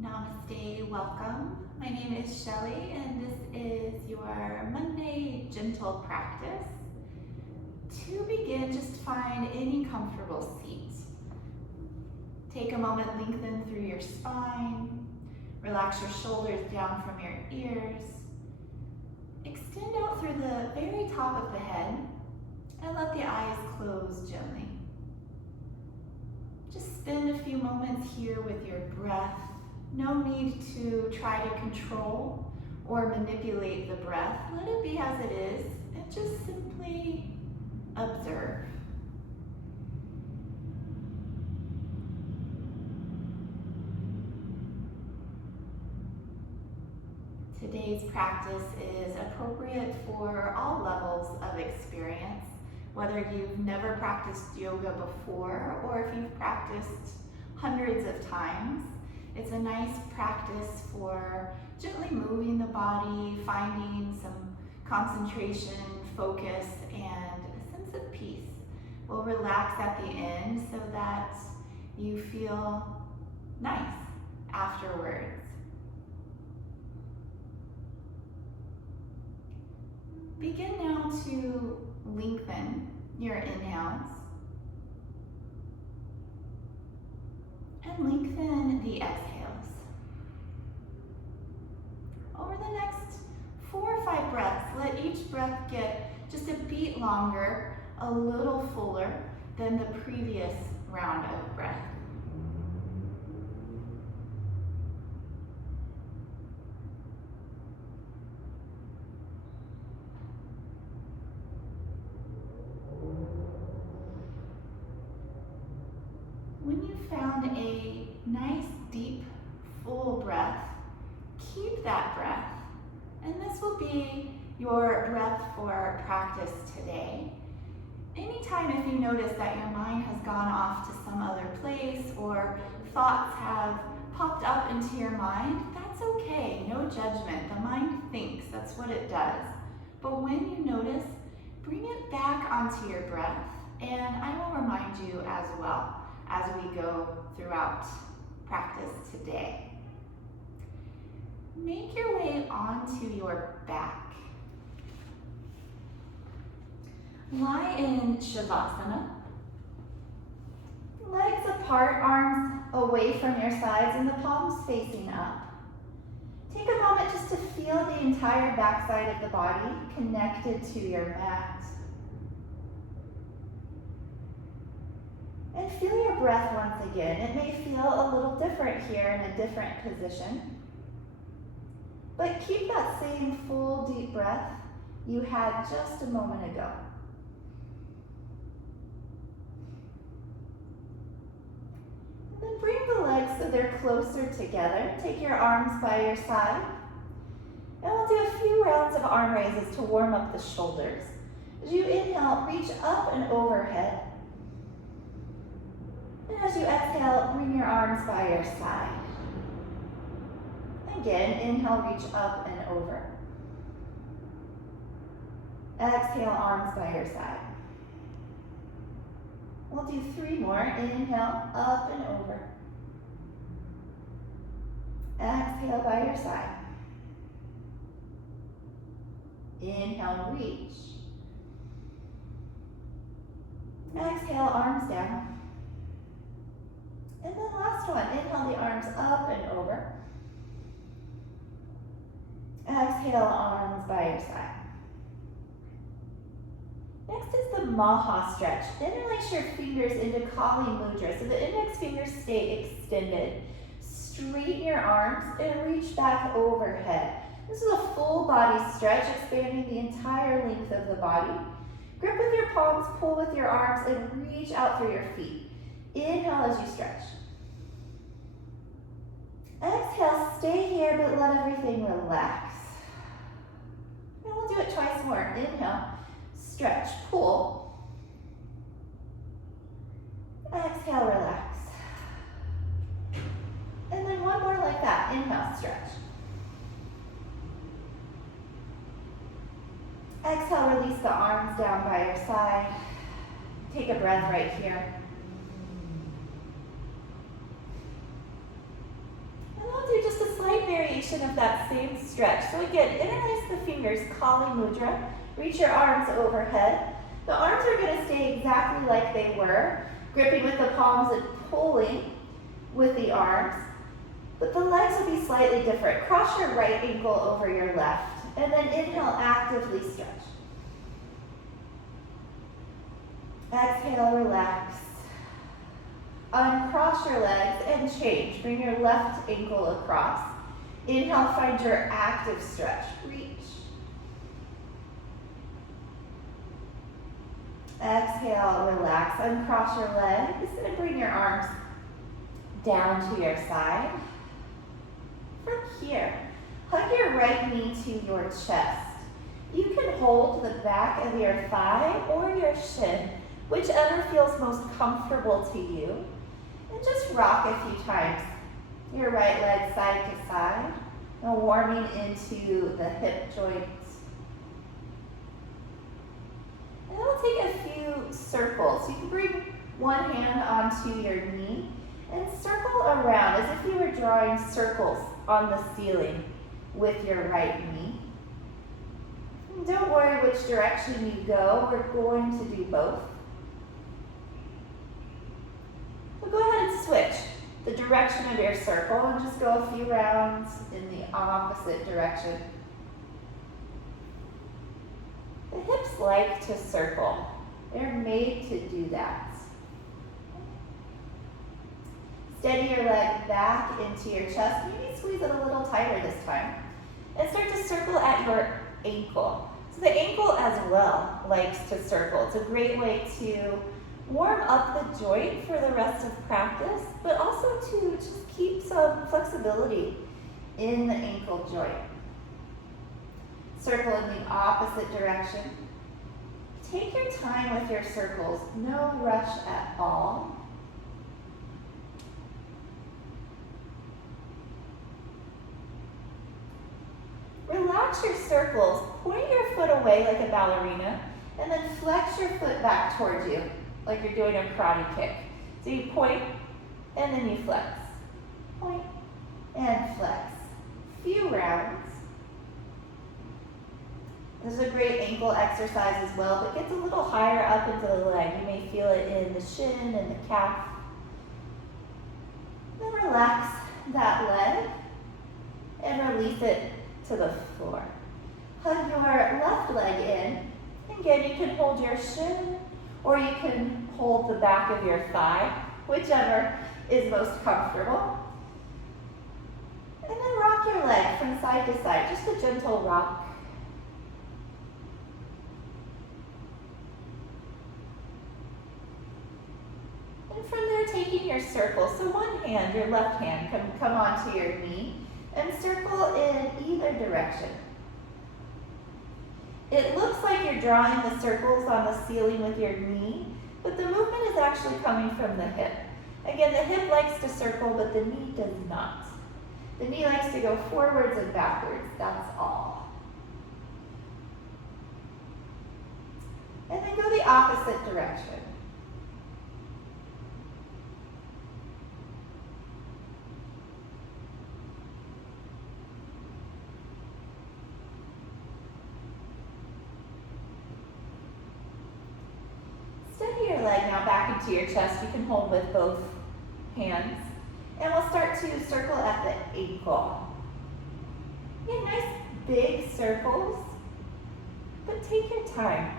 Namaste, welcome. My name is Shelley and this is your Monday gentle practice. To begin, just find any comfortable seat. Take a moment, lengthen through your spine. Relax your shoulders down from your ears. Extend out through the very top of the head and let the eyes close gently. Just spend a few moments here with your breath. No need to try to control or manipulate the breath. Let it be as it is and just simply observe. Today's practice is appropriate for all levels of experience, whether you've never practiced yoga before or if you've practiced hundreds of times. It's a nice practice for gently moving the body, finding some concentration, focus, and a sense of peace. We'll relax at the end so that you feel nice afterwards. Begin now to lengthen your inhales and lengthen the exhales. Over the next 4 or 5 breaths, let each breath get just a beat longer, a little fuller than the previous round of breath. When you've found a nice, deep, full breath, keep that breath. And this will be your breath for practice today. Anytime if you notice that your mind has gone off to some other place or thoughts have popped up into your mind, that's okay, no judgment. The mind thinks, that's what it does. But when you notice, bring it back onto your breath, and I will remind you as well as we go throughout practice today. Make your way onto your back. Lie in Shavasana. Legs apart, arms away from your sides, and the palms facing up. Take a moment just to feel the entire backside of the body connected to your mat. And feel your breath once again. It may feel a little different here in a different position. But keep that same full deep breath you had just a moment ago. And then bring the legs so they're closer together. Take your arms by your side. And we'll do a few rounds of arm raises to warm up the shoulders. As you inhale, reach up and overhead. And as you exhale, bring your arms by your side. Again, inhale, reach up and over. Exhale, arms by your side. We'll do 3 more. Inhale, up and over. Exhale by your side. Inhale, reach. Exhale, arms down. And then last one, inhale the arms up and over. Exhale, arms by your side. Next is the Maha Stretch. Interlace your fingers into Kali Mudra so the index fingers stay extended. Straighten your arms and reach back overhead. This is a full body stretch, expanding the entire length of the body. Grip with your palms, pull with your arms, and reach out through your feet. Inhale as you stretch. Exhale, stay here, but let everything relax. And we'll do it twice more. Inhale, stretch, pull. Exhale, relax. And then one more like that. Inhale, stretch. Exhale, release the arms down by your side. Take a breath right here. And we'll continuation of that same stretch. So again, interlace the fingers, Kali Mudra. Reach your arms overhead. The arms are going to stay exactly like they were, gripping with the palms and pulling with the arms. But the legs will be slightly different. Cross your right ankle over your left. And then inhale, actively stretch. Exhale, relax. Uncross your legs and change. Bring your left ankle across. Inhale, find your active stretch. Reach. Exhale, relax. Uncross your legs and bring your arms down to your side. From here, hug your right knee to your chest. You can hold the back of your thigh or your shin, whichever feels most comfortable to you. And just rock a few times. Your right leg side to side. Now warming into the hip joints. And we'll take a few circles. You can bring one hand onto your knee and circle around as if you were drawing circles on the ceiling with your right knee. And don't worry which direction you go. We're going to do both. So go ahead and switch the direction of your circle and just go a few rounds in the opposite direction. The hips like to circle. They're made to do that. Steady your leg back into your chest. Maybe squeeze it a little tighter this time. And start to circle at your ankle. So the ankle as well likes to circle. It's a great way to warm up the joint for the rest of practice, but also to just keep some flexibility in the ankle joint. Circle in the opposite direction. Take your time with your circles, no rush at all. Relax your circles, point your foot away like a ballerina, and then flex your foot back towards you, like you're doing a karate kick. So you point, and then you flex. Point, and flex. Few rounds. This is a great ankle exercise as well, but gets a little higher up into the leg. You may feel it in the shin and the calf. Then relax that leg and release it to the floor. Hug your left leg in. Again, you can hold your shin or you can hold the back of your thigh, whichever is most comfortable. And then rock your leg from side to side, just a gentle rock. And from there, taking your circle. So one hand, your left hand, can come onto your knee and circle in either direction. It looks like you're drawing the circles on the ceiling with your knee, but the movement is actually coming from the hip. Again, the hip likes to circle, but the knee does not. The knee likes to go forwards and backwards, that's all. And then go the opposite direction. Your leg now back into your chest. You can hold with both hands. And we'll start to circle at the ankle. Yeah, nice big circles, but take your time.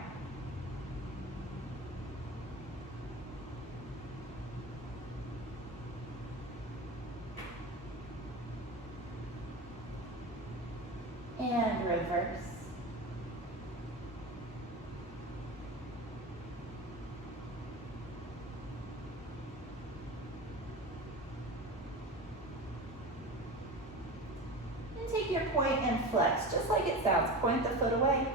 And reverse. Take your point and flex, just like it sounds. Point the foot away,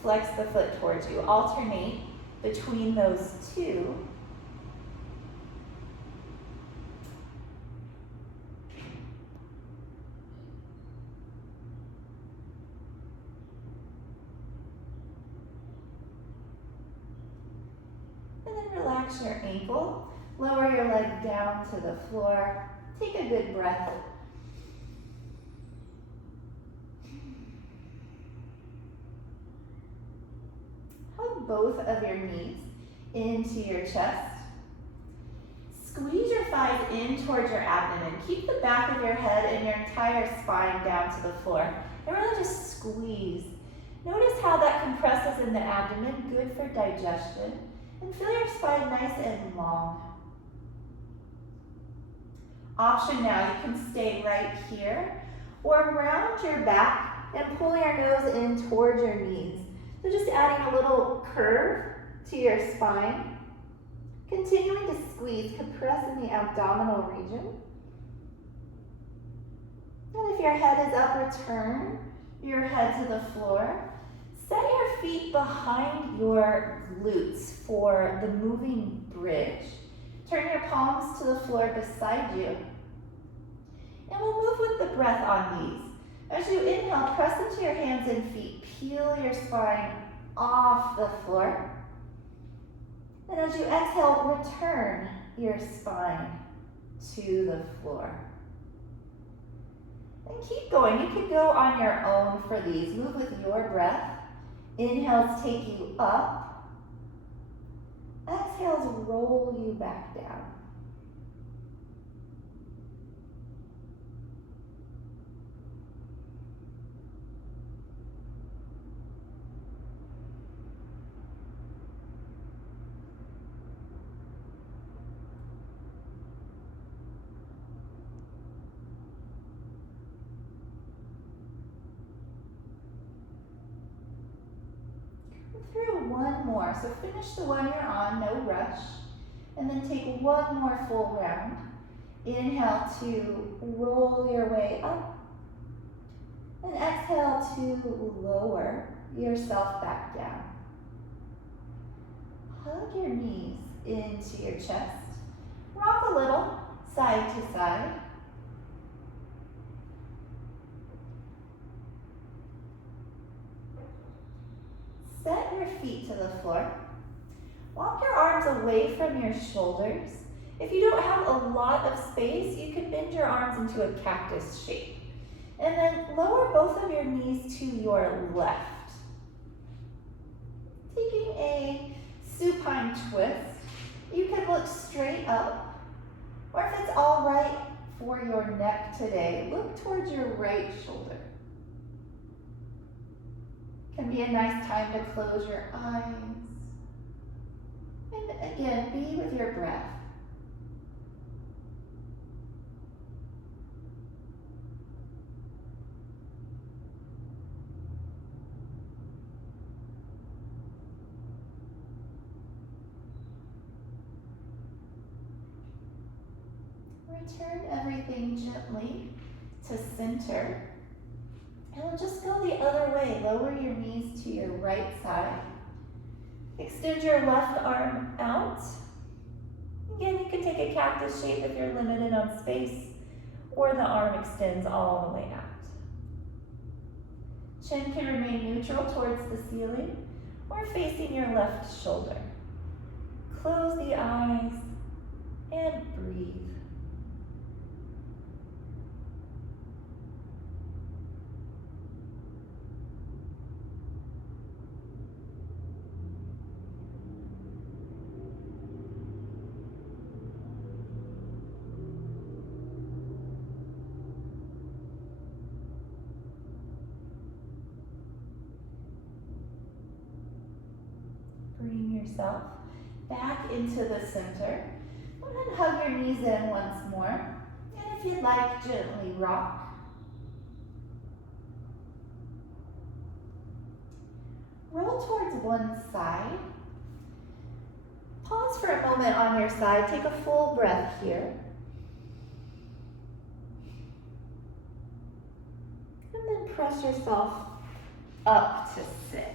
flex the foot towards you. Alternate between those two. And then relax your ankle. Lower your leg down to the floor. Take a good breath. both of your knees into your chest. Squeeze your thighs in towards your abdomen. Keep the back of your head and your entire spine down to the floor. And really just squeeze. Notice how that compresses in the abdomen, good for digestion. And feel your spine nice and long. Option now, you can stay right here or round your back and pull your nose in towards your knees. So just adding a little curve to your spine. Continuing to squeeze, compress in the abdominal region. And if your head is up, return your head to the floor. Set your feet behind your glutes for the moving bridge. Turn your palms to the floor beside you. And we'll move with the breath on these. As you inhale, press into your hands and feet. Peel your spine off the floor. And as you exhale, return your spine to the floor. And keep going. You can go on your own for these. Move with your breath. Inhales take you up. Exhales roll you back down. Through one more. So finish the one you're on, no rush. And then take one more full round. Inhale to roll your way up. And exhale to lower yourself back down. Hug your knees into your chest. Rock a little, side to side. Set your feet to the floor. Walk your arms away from your shoulders. If you don't have a lot of space, you can bend your arms into a cactus shape. And then lower both of your knees to your left. Taking a supine twist, you can look straight up. Or if it's all right for your neck today, look towards your right shoulder. Can be a nice time to close your eyes. And again, be with your breath. Return everything gently to center. And we'll just go the other way. Lower your knees to your right side. Extend your left arm out. Again, you can take a cactus shape if you're limited on space, or the arm extends all the way out. Chin can remain neutral towards the ceiling or facing your left shoulder. Close the eyes and breathe. Bring yourself back into the center. And then hug your knees in once more. And if you'd like, gently rock. Roll towards one side. Pause for a moment on your side. Take a full breath here. And then press yourself up to sit.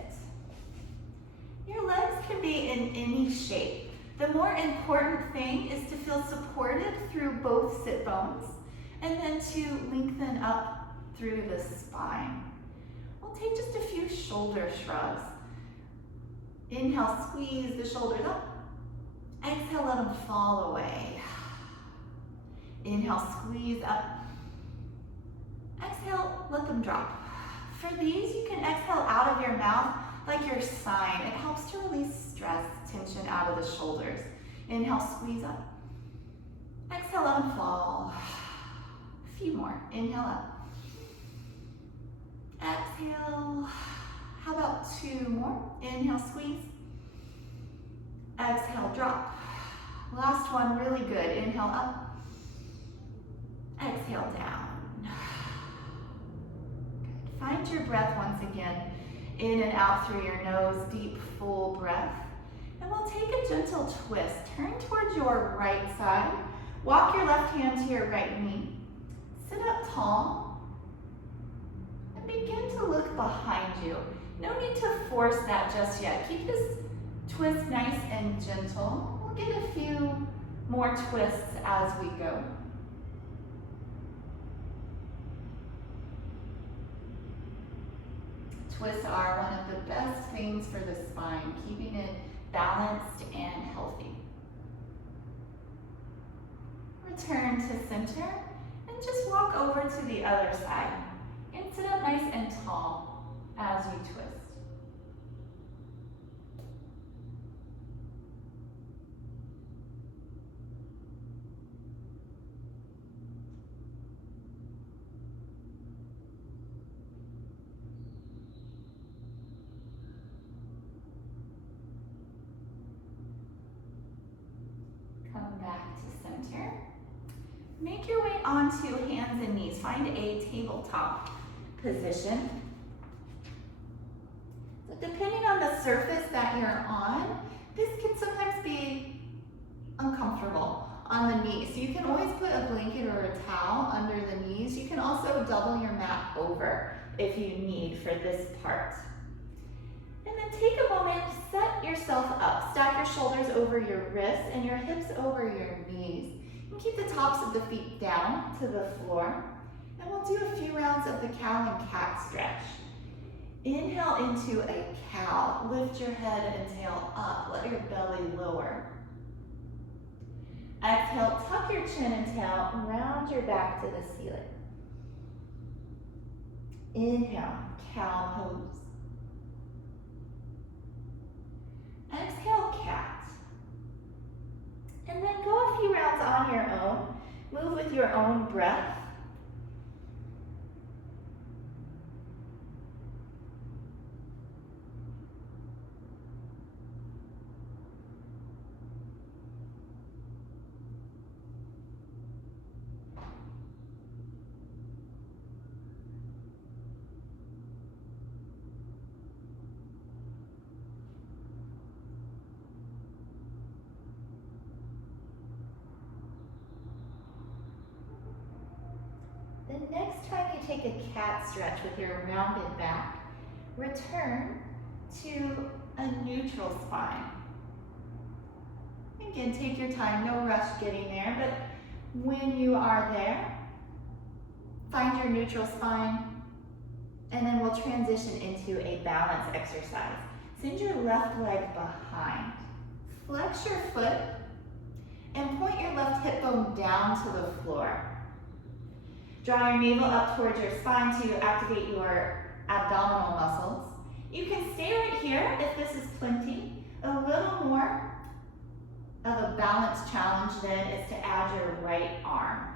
Your legs can be in any shape. The more important thing is to feel supported through both sit bones and then to lengthen up through the spine. We'll take just a few shoulder shrugs. Inhale, squeeze the shoulders up. Exhale, let them fall away. Inhale, squeeze up. Exhale, let them drop. For these, you can exhale out of your mouth. like your sign. It helps to release stress, tension out of the shoulders. Inhale, squeeze up. Exhale, let them fall. A few more. Inhale up. Exhale. How about 2 more? Inhale, squeeze. Exhale, drop. Last one, really good. Inhale up. Exhale, down. Good. Find your breath once again. In and out through your nose, deep, full breath. And we'll take a gentle twist. Turn towards your right side. Walk your left hand to your right knee. Sit up tall. And begin to look behind you. No need to force that just yet. Keep this twist nice and gentle. We'll get a few more twists as we go. Twists are one of the best things for the spine, keeping it balanced and healthy. Return to center and just walk over to the other side and sit up nice and tall as you twist. Back to center. Make your way onto hands and knees. Find a tabletop position. So depending on the surface that you're on, this can sometimes be uncomfortable on the knees. So you can always put a blanket or a towel under the knees. You can also double your mat over if you need for this part. And then take a moment, set yourself up. Stack your shoulders over your wrists and your hips over your knees. And keep the tops of the feet down to the floor. And we'll do a few rounds of the cow and cat stretch. Inhale into a cow. Lift your head and tail up. Let your belly lower. Exhale, tuck your chin and tail, round your back to the ceiling. Inhale, cow pose. Exhale, cat. And then go a few rounds on your own. Move with your own breath. The next time you take a cat stretch with your rounded back, return to a neutral spine. Again, take your time, no rush getting there, but when you are there, find your neutral spine, and then we'll transition into a balance exercise. Send your left leg behind. Flex your foot and point your left hip bone down to the floor. Draw your navel up towards your spine to activate your abdominal muscles. You can stay right here if this is plenty. A little more of a balance challenge then is to add your right arm.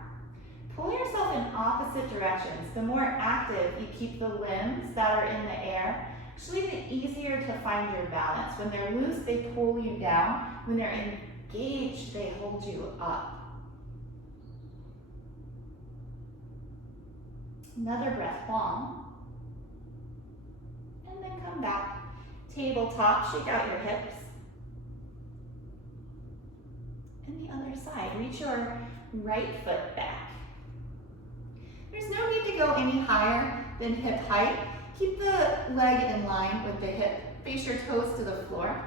Pull yourself in opposite directions. The more active you keep the limbs that are in the air, actually the easier to find your balance. When they're loose, they pull you down. When they're engaged, they hold you up. Another breath long. And then come back. Tabletop, shake out your hips. And the other side, reach your right foot back. There's no need to go any higher than hip height. Keep the leg in line with the hip. Face your toes to the floor.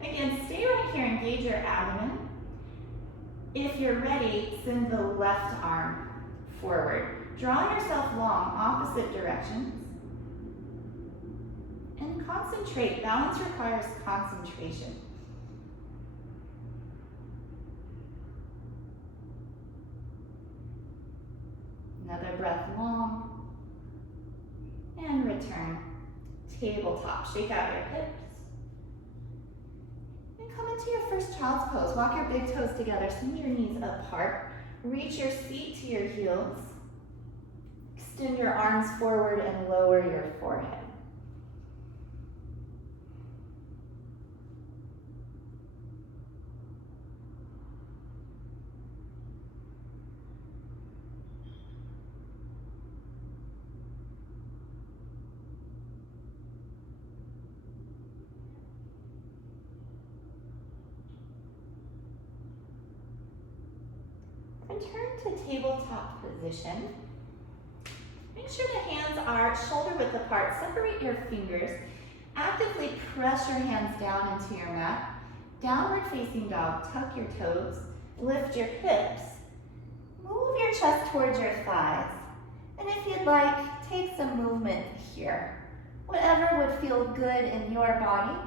Again, stay right here, engage your abdomen. If you're ready, send the left arm forward. Draw yourself long, opposite directions. And concentrate. Balance requires concentration. Another breath long. And return tabletop. Shake out your hips. And come into your first child's pose. Walk your big toes together, send your knees apart. Reach your feet to your heels. Extend your arms forward and lower your forehead. Return to tabletop position. Make sure the hands are shoulder width apart. Separate your fingers. Actively press your hands down into your mat. Downward facing dog. Tuck your toes. Lift your hips. Move your chest towards your thighs. And if you'd like, take some movement here. Whatever would feel good in your body.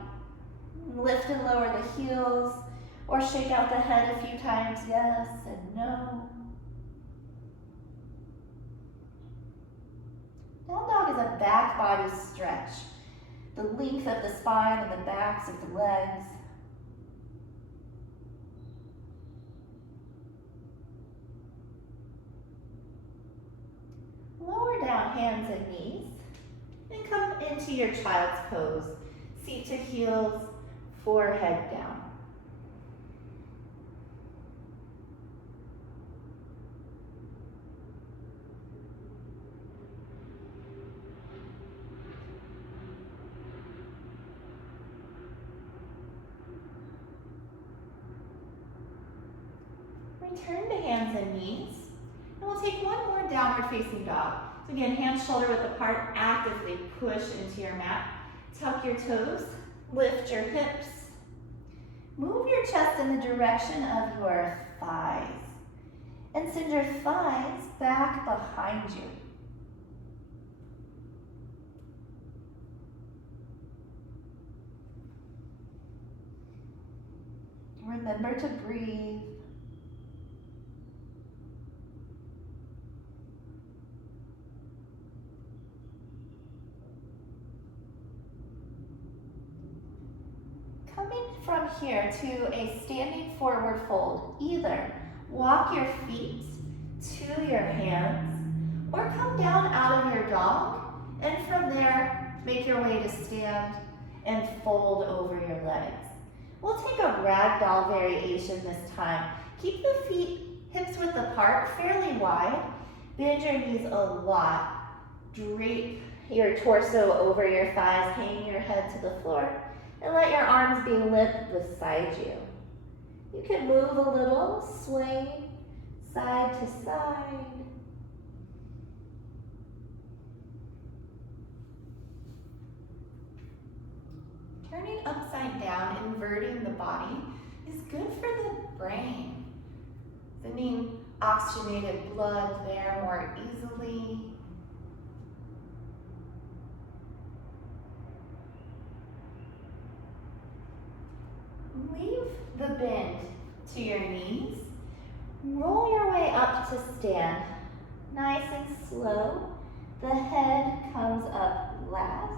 Lift and lower the heels. Or shake out the head a few times, yes and no. Down dog is a back body stretch. The length of the spine and the backs of the legs. Lower down hands and knees. And come into your child's pose. Seat to heels, forehead down. Return to hands and knees. And we'll take one more downward facing dog. So again, hands shoulder width apart, actively push into your mat. Tuck your toes, lift your hips. Move your chest in the direction of your thighs. And send your thighs back behind you. Remember to breathe. Coming from here to a standing forward fold, either walk your feet to your hands or come down out of your dog, and from there make your way to stand and fold over your legs. We'll take a ragdoll variation this time. Keep the feet hips width apart, fairly wide. Bend your knees a lot. Drape your torso over your thighs, hang your head to the floor. And let your arms be limp beside you. You can move a little, swing side to side. Turning upside down, inverting the body, is good for the brain. Sending oxygenated blood there more easily. Leave the bend to your knees. Roll your way up to stand. Nice and slow. The head comes up last.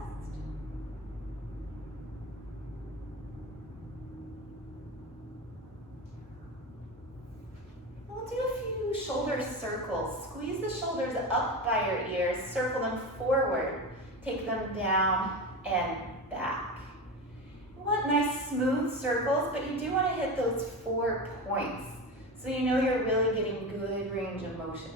We'll do a few shoulder circles. Squeeze the shoulders up by your ears. Circle them forward. Take them down and back. You want nice smooth circles, but you do want to hit those 4 points so you know you're really getting good range of motion.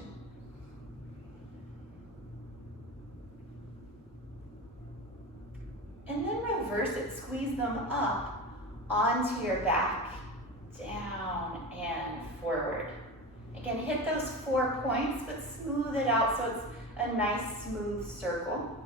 And then reverse it, squeeze them up onto your back, down and forward. Again, hit those 4 points, but smooth it out so it's a nice smooth circle.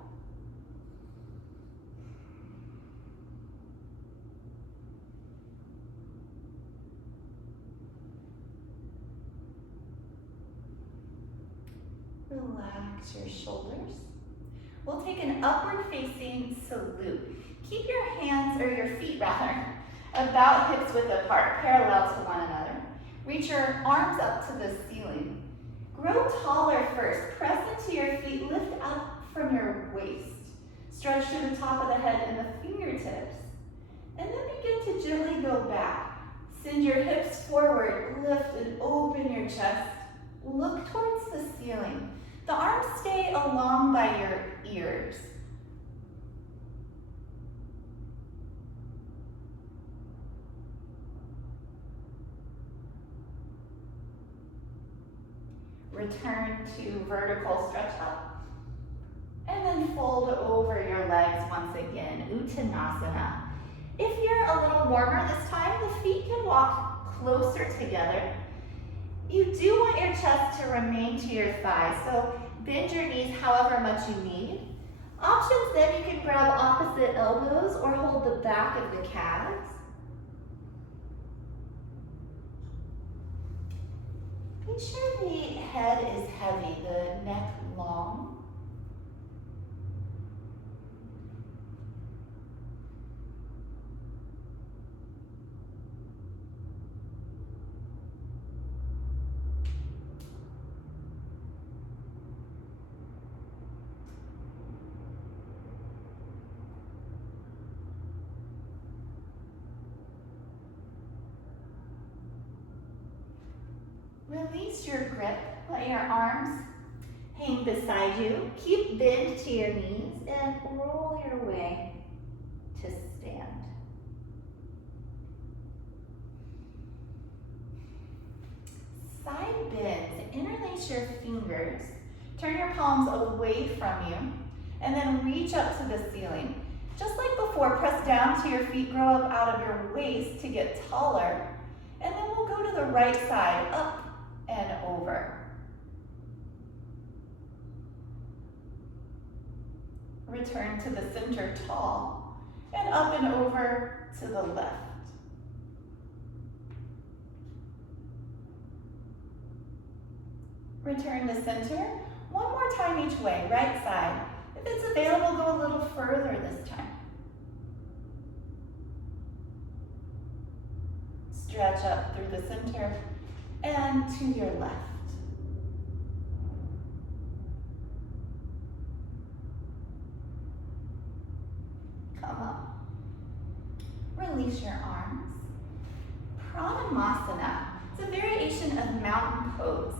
Relax your shoulders. We'll take an upward facing salute. Keep your hands, or your feet rather, about hips width apart, parallel to one another. Reach your arms up to the ceiling. Grow taller first. Press into your feet, lift up from your waist. Stretch to the top of the head and the fingertips. And then begin to gently go back. Send your hips forward, lift and open your chest. Look towards the ceiling. The arms stay along by your ears. Return to vertical stretch up. And then fold over your legs once again, Uttanasana. If you're a little warmer this time, the feet can walk closer together. You do want your chest to remain to your thighs, so bend your knees however much you need. Options then, you can grab opposite elbows or hold the back of the calves. Make sure the head is heavy, the neck long. Release your grip, let your arms hang beside you. Keep bend to your knees and roll your way to stand. Side bends, interlace your fingers, turn your palms away from you, and then reach up to the ceiling. Just like before, press down to your feet, grow up out of your waist to get taller, and then we'll go to the right side, up and over. Return to the center tall, and up and over to the left. Return to center, one more time each way, right side. If it's available, go a little further this time. Stretch up through the center and to your left. Come up. Release your arms. Pranayama. It's a variation of mountain pose.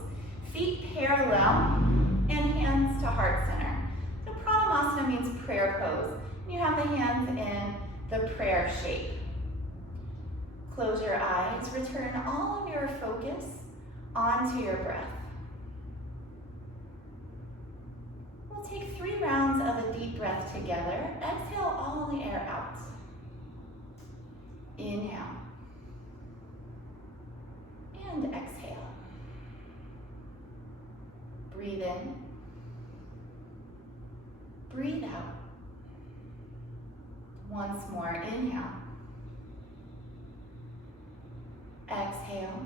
Feet parallel and hands to heart center. So Pranayama means prayer pose. You have the hands in the prayer shape. Close your eyes, return all of your focus onto your breath. We'll take 3 rounds of a deep breath together. Exhale all the air out. Inhale. And exhale. Breathe in. Breathe out. Once more, inhale. Exhale.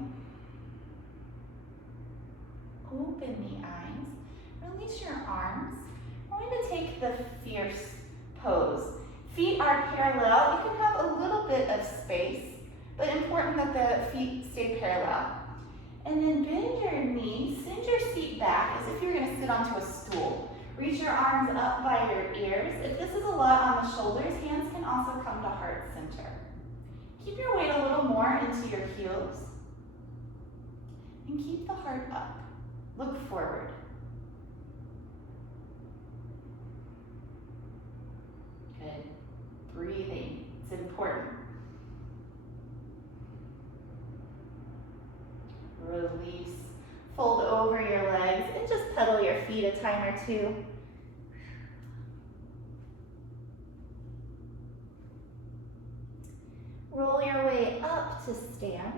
Open the eyes. Release your arms. We're going to take the fierce pose. Feet are parallel. You can have a little bit of space, but important that the feet stay parallel. And then bend your knees, send your seat back as if you're going to sit onto a stool. Reach your arms up by your ears. If this is a lot on the shoulders, hands can also come to heart center. Keep your weight a little more into your heels. And keep the heart up. Look forward. Good. Breathing. It's important. Release. Fold over your legs and just pedal your feet a time or two. Roll your way up to stand.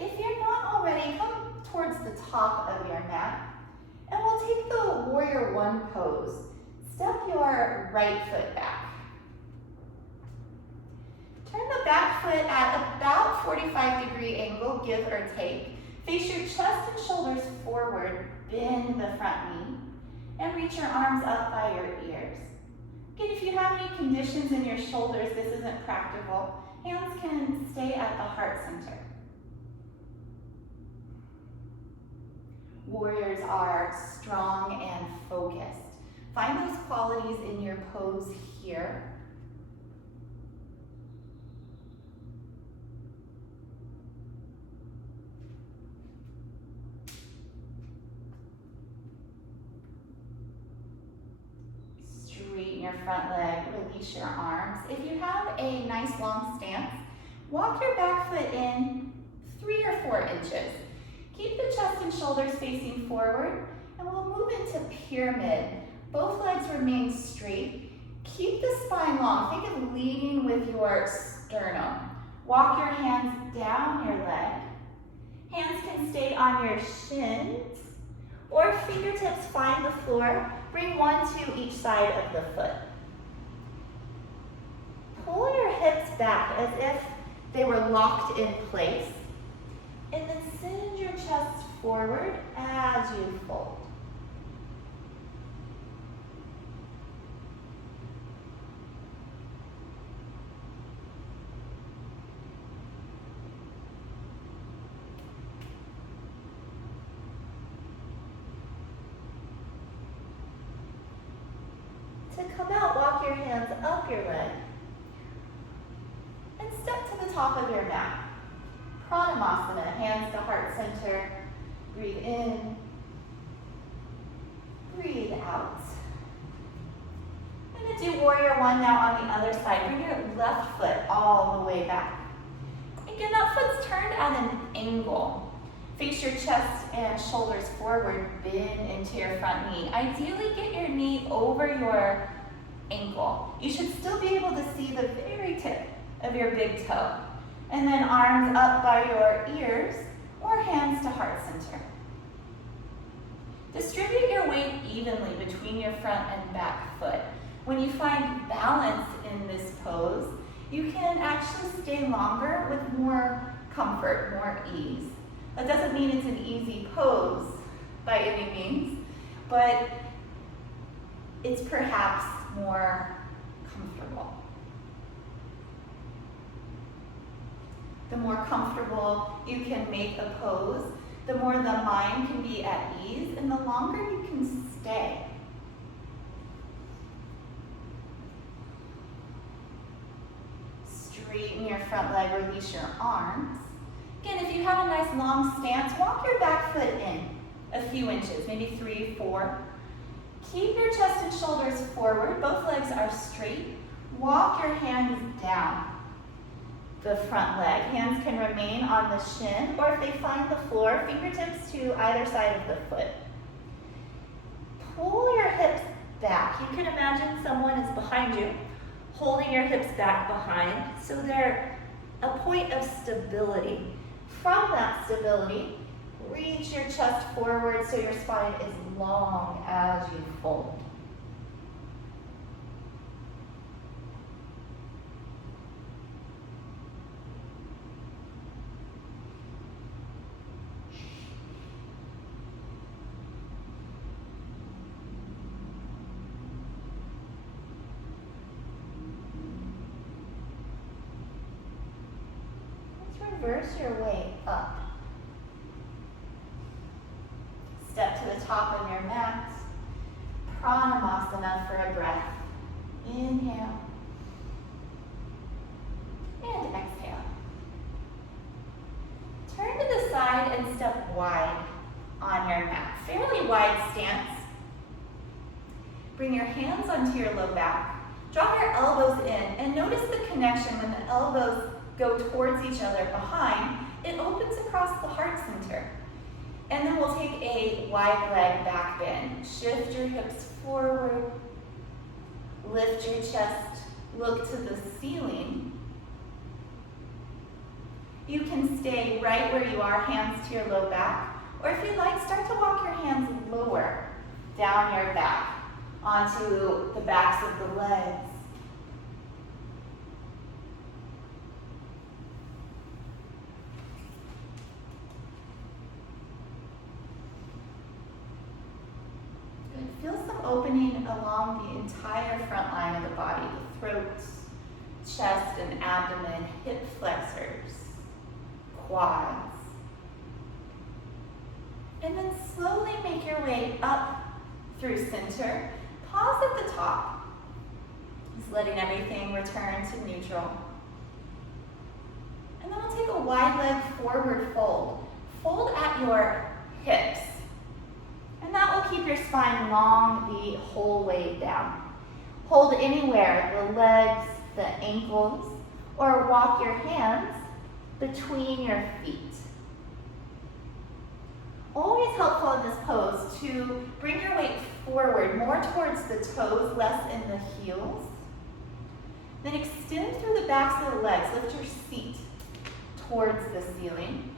If you're not already, come towards the top of your mat, and we'll take the Warrior One pose. Step your right foot back. Turn the back foot at about 45-degree angle, give or take. Face your chest and shoulders forward, bend the front knee, and reach your arms up by your ears. Again, if you have any conditions in your shoulders, this isn't practical. Hands can stay at the heart center. Warriors are strong and focused. Find those qualities in your pose here. Straighten your front leg, release your arms. If you have a nice long stance, walk your back foot in 3 or 4 inches. Keep the chest and shoulders facing forward, and we'll move into pyramid. Both legs remain straight. Keep the spine long. Think of leading with your sternum. Walk your hands down your leg. Hands can stay on your shins, or fingertips find the floor. Bring one to each side of the foot. Pull your hips back as if they were locked in place. And then send your chest forward as you fold. To come out, walk your hands up your leg and step to the top of your mat. Pranayama, hands to heart center. Breathe in, breathe out. And then do warrior one now on the other side. Bring your left foot all the way back. Again, that foot's turned at an angle. Face your chest and shoulders forward, bend into your front knee. Ideally, get your knee over your ankle. You should still be able to see the very tip of your big toe. And then arms up by your ears or hands to heart center. Distribute your weight evenly between your front and back foot. When you find balance in this pose, you can actually stay longer with more comfort, more ease. That doesn't mean it's an easy pose by any means, but it's perhaps more comfortable. The more comfortable you can make a pose, the more the mind can be at ease and the longer you can stay. Straighten your front leg, release your arms. Again, if you have a nice long stance, walk your back foot in a few inches, maybe 3, 4. Keep your chest and shoulders forward. Both legs are straight. Walk your hands down the front leg. Hands can remain on the shin, or if they find the floor, fingertips to either side of the foot. Pull your hips back. You can imagine someone is behind you, holding your hips back behind, so they're a point of stability. From that stability, reach your chest forward so your spine is long as you fold. Reverse your way up. Step to the top of your mat. Pranayama for a breath. Inhale. And exhale. Turn to the side and step wide on your mat. Fairly wide stance. Bring your hands onto your low back. Draw your elbows in and notice the connection when the elbows go towards each other behind. It opens across the heart center. And then we'll take a wide leg back bend. Shift your hips forward. Lift your chest. Look to the ceiling. You can stay right where you are, hands to your low back. Or if you'd like, start to walk your hands lower down your back onto the backs of the legs. Feel some opening along the entire front line of the body, the throat, chest and abdomen, hip flexors, quads. And then slowly make your way up through center. Pause at the top. Just letting everything return to neutral. And then we'll take a wide leg forward fold. Fold at your hips. And that will keep your spine long the whole way down. Hold anywhere, the legs, the ankles, or walk your hands between your feet. Always helpful in this pose to bring your weight forward, more towards the toes, less in the heels. Then extend through the backs of the legs. Lift your seat towards the ceiling.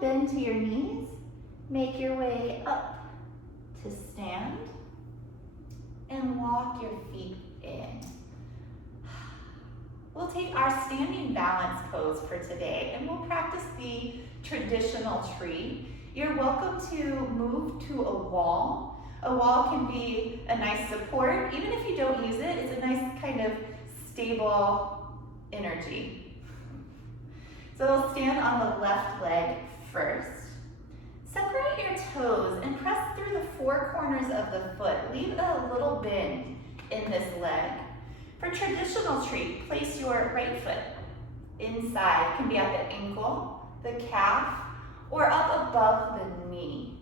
Bend to your knees, make your way up to stand, and walk your feet in. We'll take our standing balance pose for today, and we'll practice the traditional tree. You're welcome to move to a wall. A wall can be a nice support. Even if you don't use it, it's a nice kind of stable energy. So we'll stand on the left leg first. Separate your toes and press through the four corners of the foot. Leave a little bend in this leg. For traditional tree, place your right foot inside. It can be at the ankle, the calf, or up above the knee.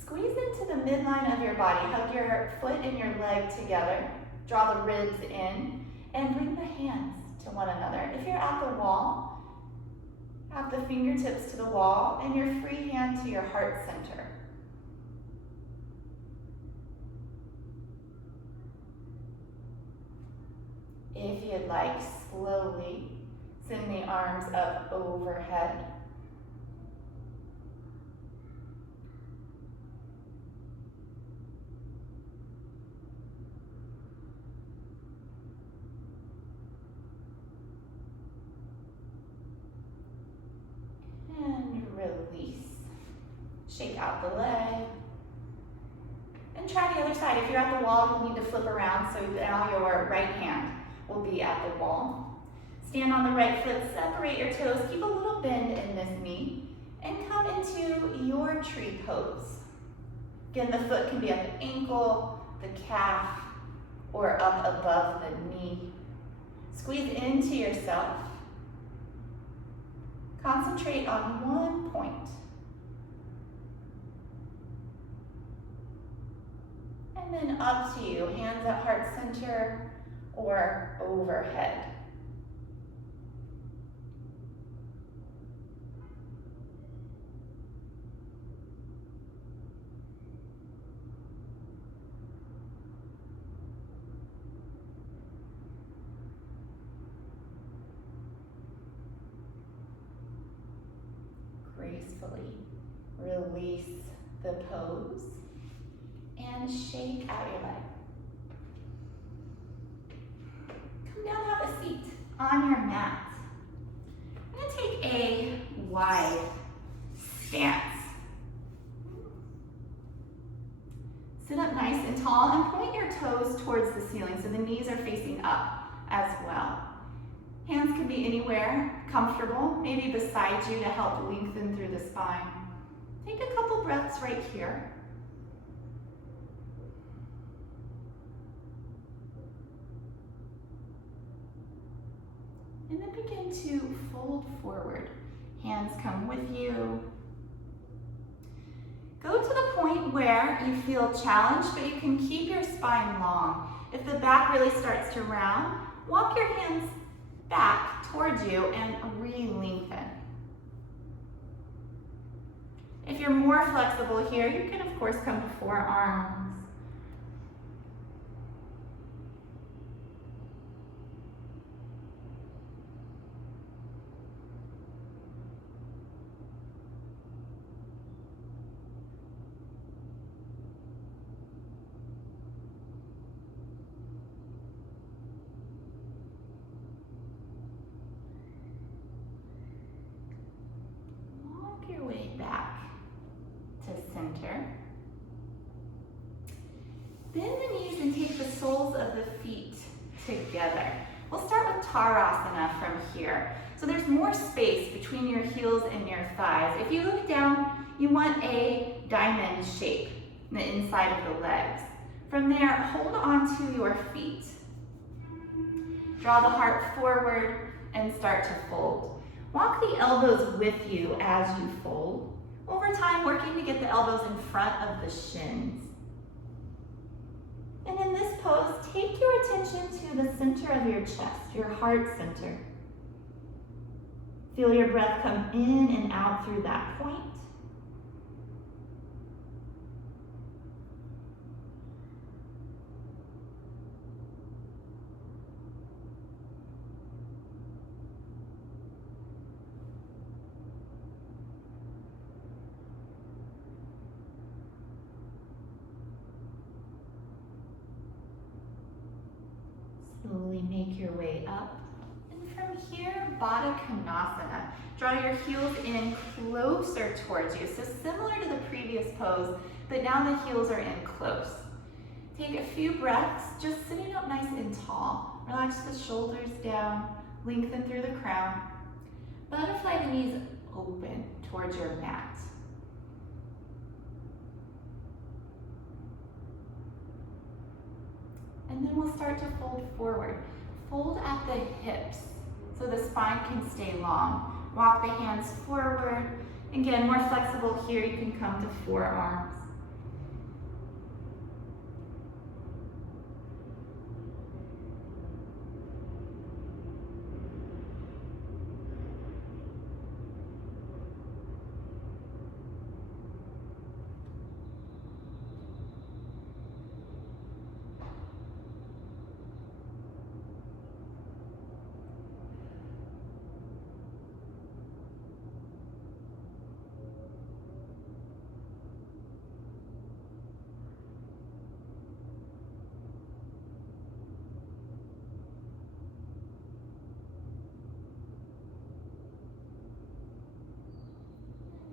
Squeeze into the midline of your body. Hug your foot and your leg together. Draw the ribs in and bring the hands to one another. If you're at the wall, have the fingertips to the wall and your free hand to your heart center. If you'd like, slowly send the arms up overhead. And release. Shake out the leg. And try the other side. If you're at the wall, you'll need to flip around, so now your right hand will be at the wall. Stand on the right foot, separate your toes, keep a little bend in this knee, and come into your tree pose. Again, the foot can be at the ankle, the calf, or up above the knee. Squeeze into yourself. Concentrate on one point. And then up to you, hands at heart center or overhead. Gracefully release the pose and shake out your leg. Come down, have a seat on your mat. I'm going to take a wide stance. Sit up nice and tall and point your toes towards the ceiling so the knees are facing up as well. Hands can be anywhere comfortable, maybe beside you to help lengthen through the spine. Take a couple breaths right here. And then begin to fold forward. Hands come with you. Go to the point where you feel challenged, but you can keep your spine long. If the back really starts to round, walk your hands back towards you and re-lengthen. If you're more flexible here, you can of course come to forearms. soles of the feet together. We'll start with Tarasana from here. So there's more space between your heels and your thighs. If you look down, you want a diamond shape in the inside of the legs. From there, hold on to your feet. Draw the heart forward and start to fold. Walk the elbows with you as you fold. Over time, working to get the elbows in front of the shins. And in this pose, take your attention to the center of your chest, your heart center. Feel your breath come in and out through that point. Slowly make your way up. And from here, Baddha Konasana. Draw your heels in closer towards you. So similar to the previous pose, but now the heels are in close. Take a few breaths, just sitting up nice and tall. Relax the shoulders down, lengthen through the crown. Butterfly the knees open towards your mat. And then we'll start to fold forward. Fold at the hips so the spine can stay long. Walk the hands forward. Again, more flexible here, you can come to forearms.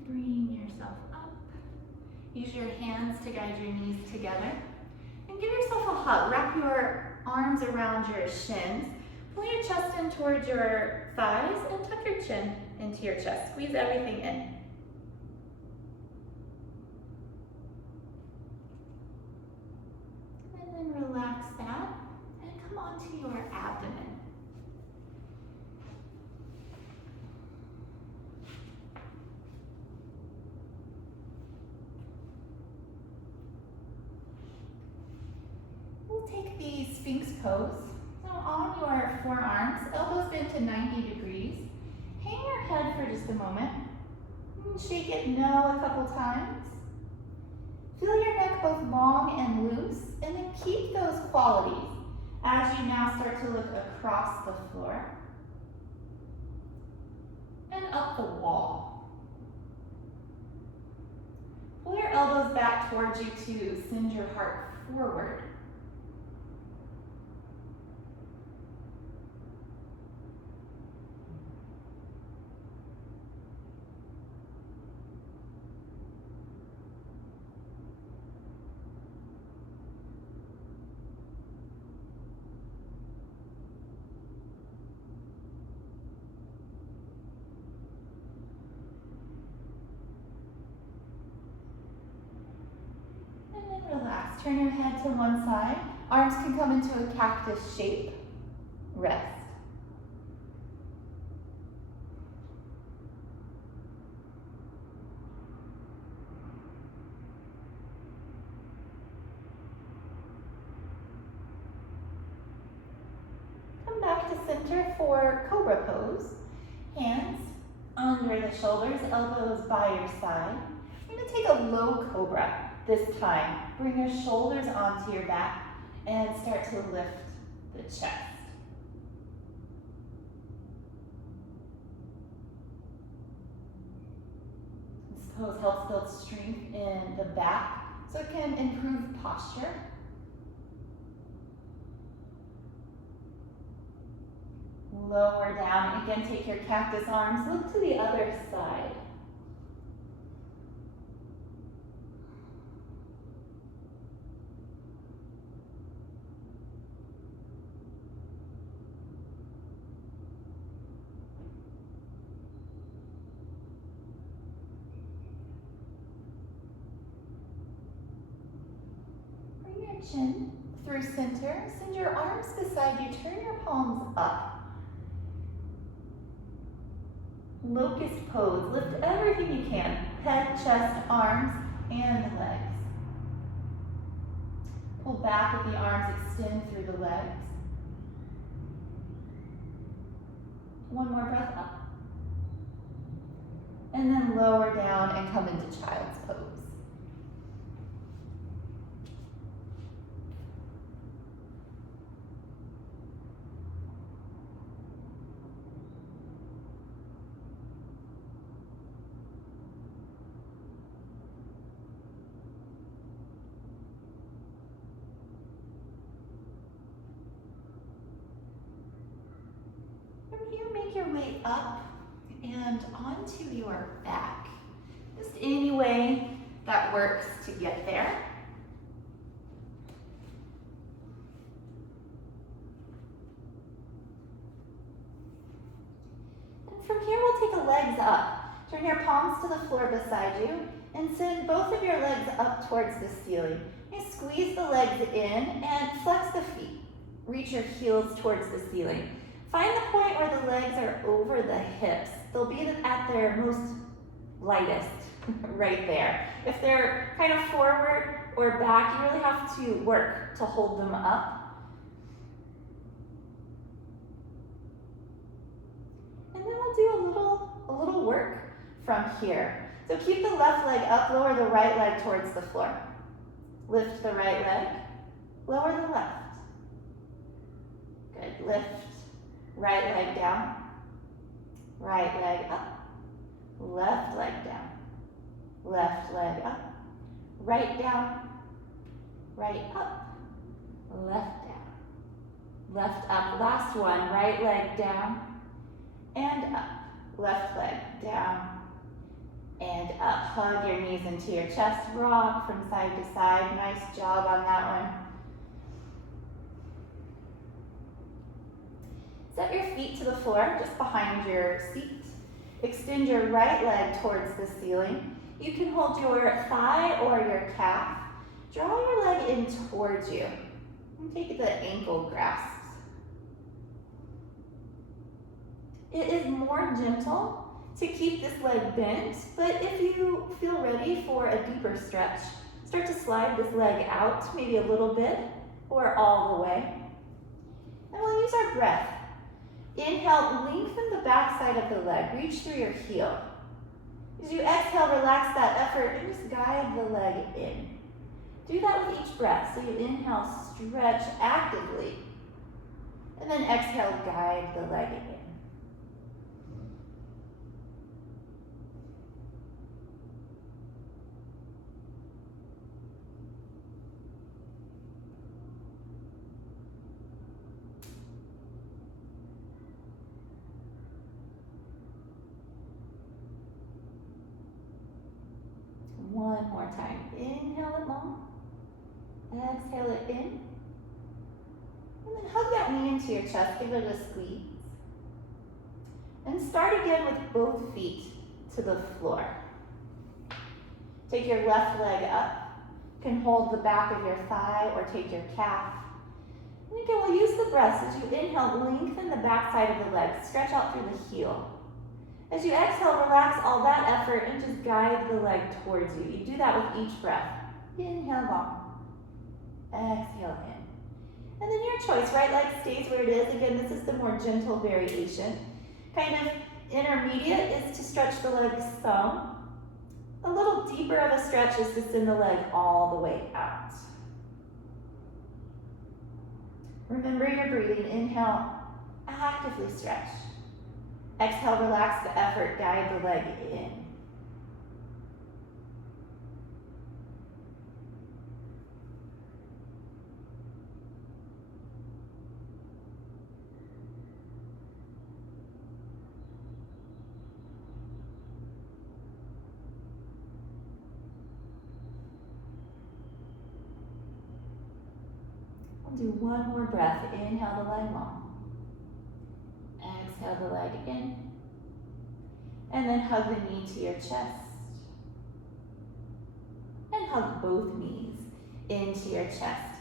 Bring yourself up. Use your hands to guide your knees together. And give yourself a hug. Wrap your arms around your shins. Pull your chest in towards your thighs and tuck your chin into your chest. Squeeze everything in. And then relax that and come onto your abdomen. Take the Sphinx pose. So on your forearms, elbows bent to 90 degrees. Hang your head for just a moment. Shake it no a couple times. Feel your neck both long and loose, and then keep those qualities as you now start to look across the floor and up the wall. Pull your elbows back towards you to send your heart forward. Relax. Turn your head to one side. Arms can come into a cactus shape. Rest. Come back to center for Cobra Pose. Hands under the shoulders, elbows by your side. You're going to take a low cobra. This time, bring your shoulders onto your back and start to lift the chest. This pose helps build strength in the back so it can improve posture. Lower down. Again, take your cactus arms. Look to the other side. chin through center. Send your arms beside you. Turn your palms up. Locust pose. Lift everything you can. Head, chest, arms, and legs. Pull back with the arms. Extend through the legs. One more breath up. And then lower down and come into child's pose. From here, make your way up and onto your back. Just any way that works to get there. And from here, we'll take the legs up. Turn your palms to the floor beside you and send both of your legs up towards the ceiling. You squeeze the legs in and flex the feet. Reach your heels towards the ceiling. Find the point where the legs are over the hips. They'll be at their most lightest right there. If they're kind of forward or back, you really have to work to hold them up. And then we'll do a little work from here. So keep the left leg up, lower the right leg towards the floor. Lift the right leg, lower the left. Good, lift. Right leg down, right leg up, left leg down, left leg up, right down, right up, left down, left up. Last one, right leg down and up, left leg down and up. Hug your knees into your chest, rock from side to side. Nice job on that one. Set your feet to the floor, just behind your seat. Extend your right leg towards the ceiling. You can hold your thigh or your calf. Draw your leg in towards you. And take the ankle grasps. It is more gentle to keep this leg bent, but if you feel ready for a deeper stretch, start to slide this leg out, maybe a little bit or all the way. And we'll use our breath. Inhale, lengthen the back side of the leg. Reach through your heel. As you exhale, relax that effort and just guide the leg in. Do that with each breath. So you inhale, stretch actively. And then exhale, guide the leg in. One more time. Inhale it long. Exhale it in. And then hug that knee into your chest. Give it a squeeze. And start again with both feet to the floor. Take your left leg up. You can hold the back of your thigh or take your calf. And again, we'll use the breath. As you inhale, lengthen the back side of the leg. Stretch out through the heel. As you exhale, relax all that effort and just guide the leg towards you. You do that with each breath. Inhale long. Exhale in. And then your choice, right leg stays where it is. Again, this is the more gentle variation. Kind of intermediate is to stretch the leg some. A little deeper of a stretch is to send the leg all the way out. Remember your breathing. Inhale, actively stretch. Exhale, relax the effort, guide the leg in. We'll do one more breath. Inhale the leg long. Exhale the leg in. And then hug the knee to your chest. And hug both knees into your chest.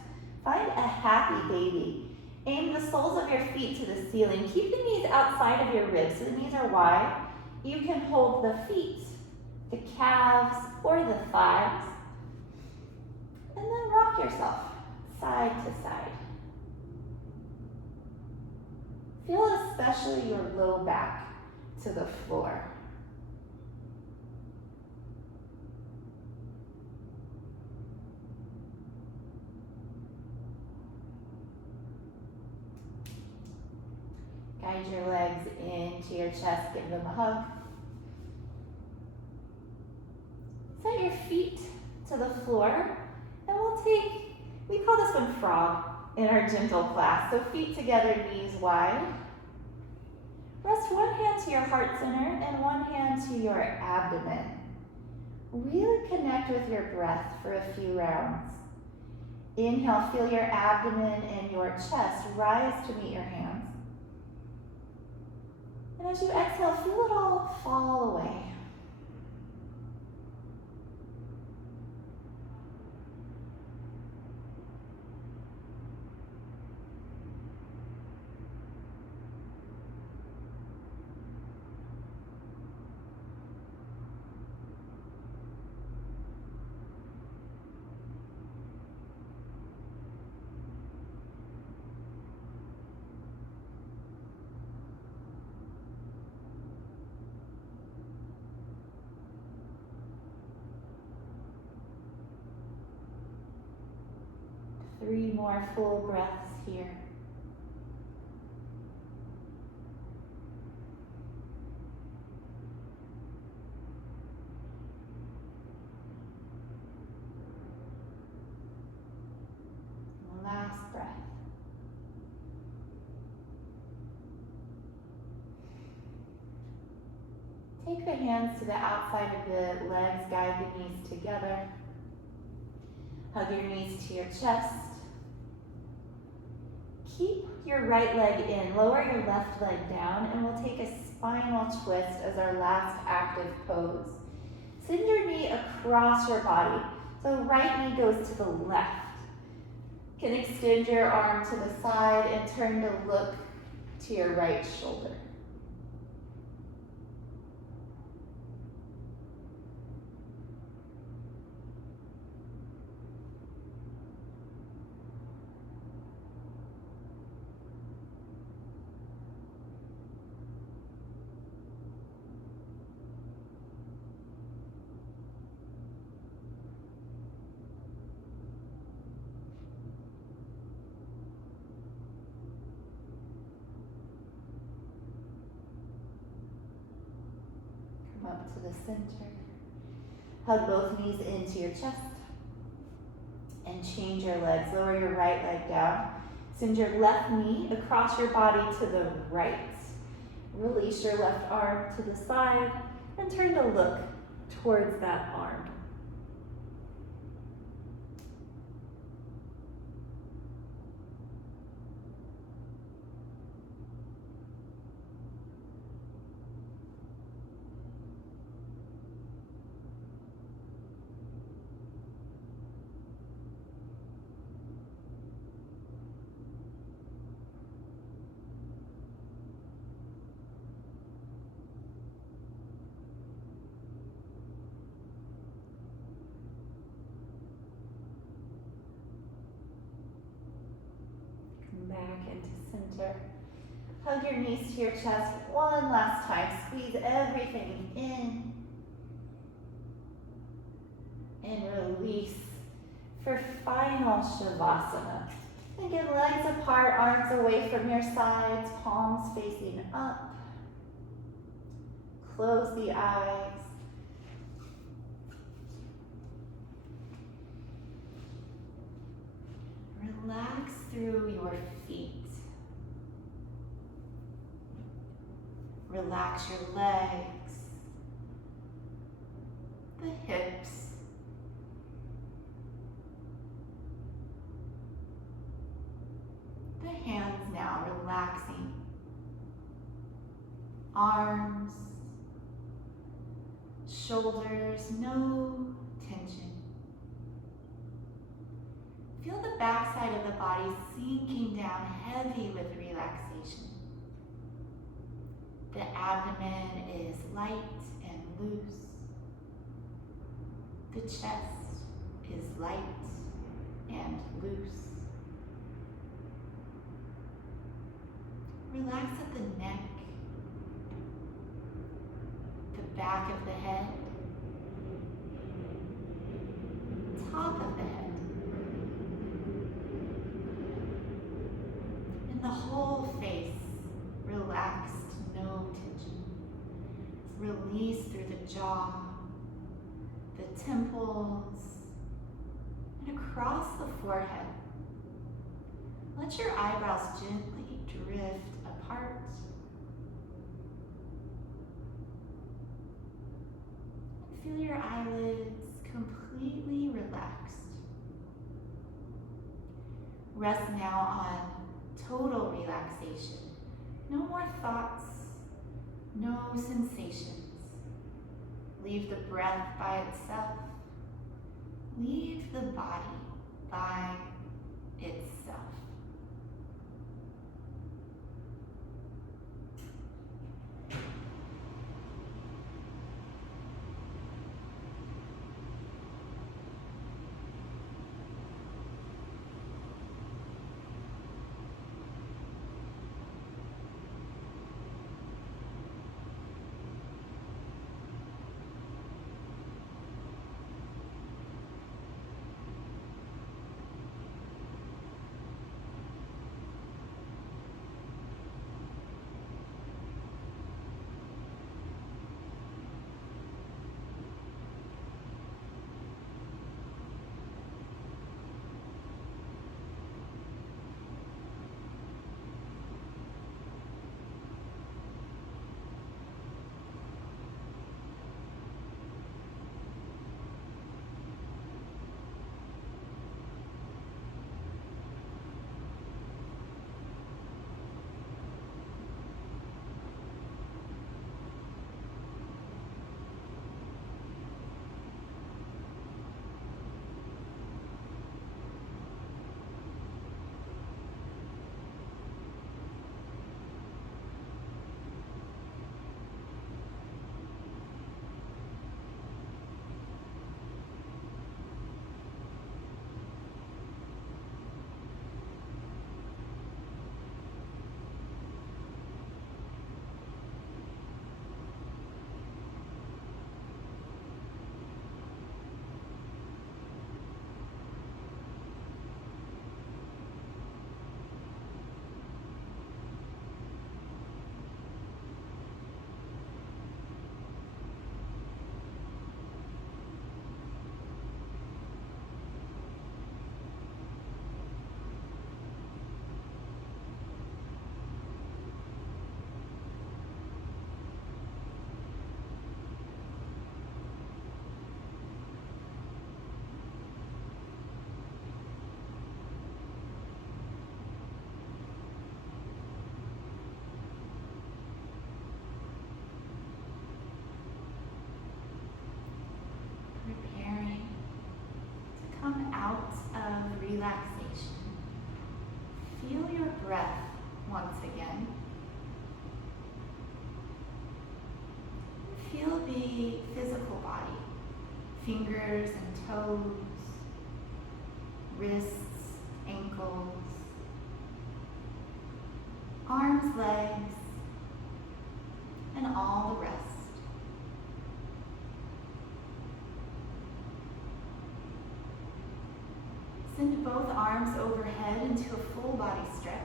Find a happy baby. Aim the soles of your feet to the ceiling. Keep the knees outside of your ribs so the knees are wide. You can hold the feet, the calves, or the thighs. And then rock yourself side to side. Feel especially your low back to the floor. Guide your legs into your chest, give them a hug. Set your feet to the floor, and we call this one frog in our gentle class. So feet together, knees wide. Rest one hand to your heart center and one hand to your abdomen. Really connect with your breath for a few rounds. Inhale, feel your abdomen and your chest rise to meet your hands. And as you exhale, feel it all fall away. Three more full breaths here. Last breath. Take the hands to the outside of the legs, guide the knees together. Hug your knees to your chest. Keep your right leg in, lower your left leg down, and we'll take a spinal twist as our last active pose. Send your knee across your body. So right knee goes to the left. You can extend your arm to the side and turn to look to your right shoulder. Up to the center. Hug both knees into your chest and change your legs. Lower your right leg down. Send your left knee across your body to the right. Release your left arm to the side and turn to look towards that arm. Back into center. Hug your knees to your chest one last time. Squeeze everything in. And release for final Shavasana. And get legs apart, arms away from your sides, palms facing up. Close the eyes. Relax through your feet. Relax your legs, the hips, the hands now relaxing, arms, shoulders, no tension. Feel the backside of the body sinking down heavy with relaxation. The abdomen is light and loose. The chest is light and loose. Relax at the neck, the back of the head, top of the head, and the whole face relaxed, no tension. Release through the jaw, the temples, and across the forehead. Let your eyebrows gently drift apart. And feel your eyelids completely relaxed. Rest now on total relaxation. No more thoughts, no sensations. Leave the breath by itself. Leave the body by itself. Come out of relaxation. Feel your breath once again. Feel the physical body, fingers and toes, wrists, ankles, arms, legs, and all the rest. Send both arms overhead into a full body stretch.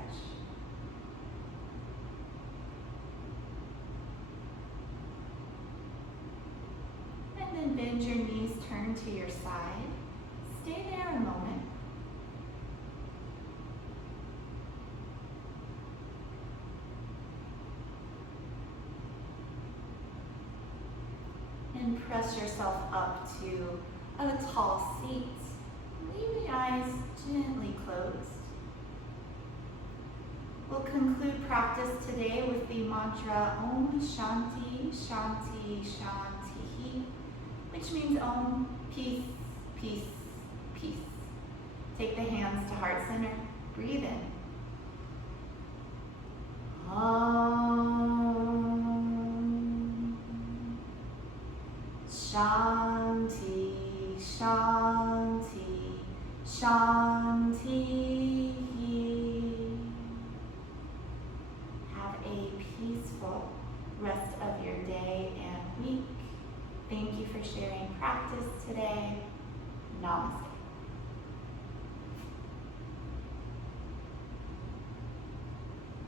And then bend your knees, turn to your side. Stay there a moment. And press yourself up to a tall seat. Leave the eyes gently closed. We'll conclude practice today with the mantra Om Shanti Shanti Shanti, which means Om, peace, peace, peace. Take the hands to heart center. Breathe in. Shanti, Shanti, Shanti. Have a peaceful rest of your day and week. Thank you for sharing practice today. Namaste.